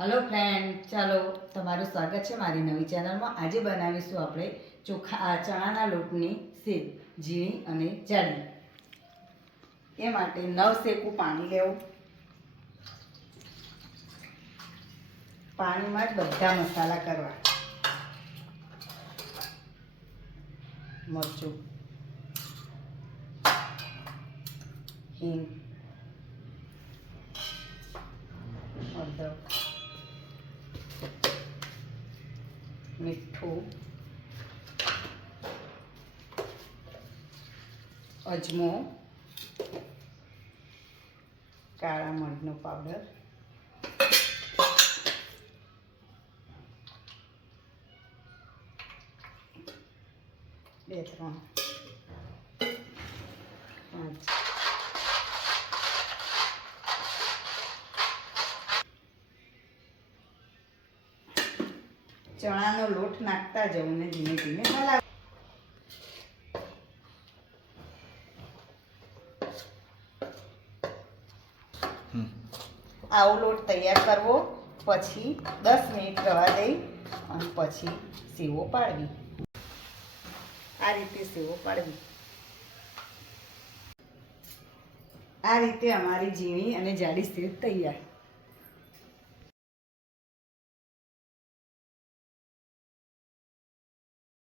Hello friend, चलो तमारू स्वागत है मारी नवी चैनल में। आज बनावीशुं आपणे चणाना लोटनी सेव झीणी अने जाडी। ए माटे 9 सेकू पाणी लेवुं। पाणी में बधा मसाला करवा, मरचुं, हींग, हळदर, मीठू, अजमो, काळा मरचनो पाउडर, बेत्रण 5 चणानो लोट नाखता जवुं ने धीमे धीमे हलाव। आवो लोट तैयार करवो, पछी 10 मिनिट रवा दई अने पछी सेवो पाडवी। आ रीते सेवो पाडवी। आ रीते अमारी झीणी अने जाडी सेव तैयार।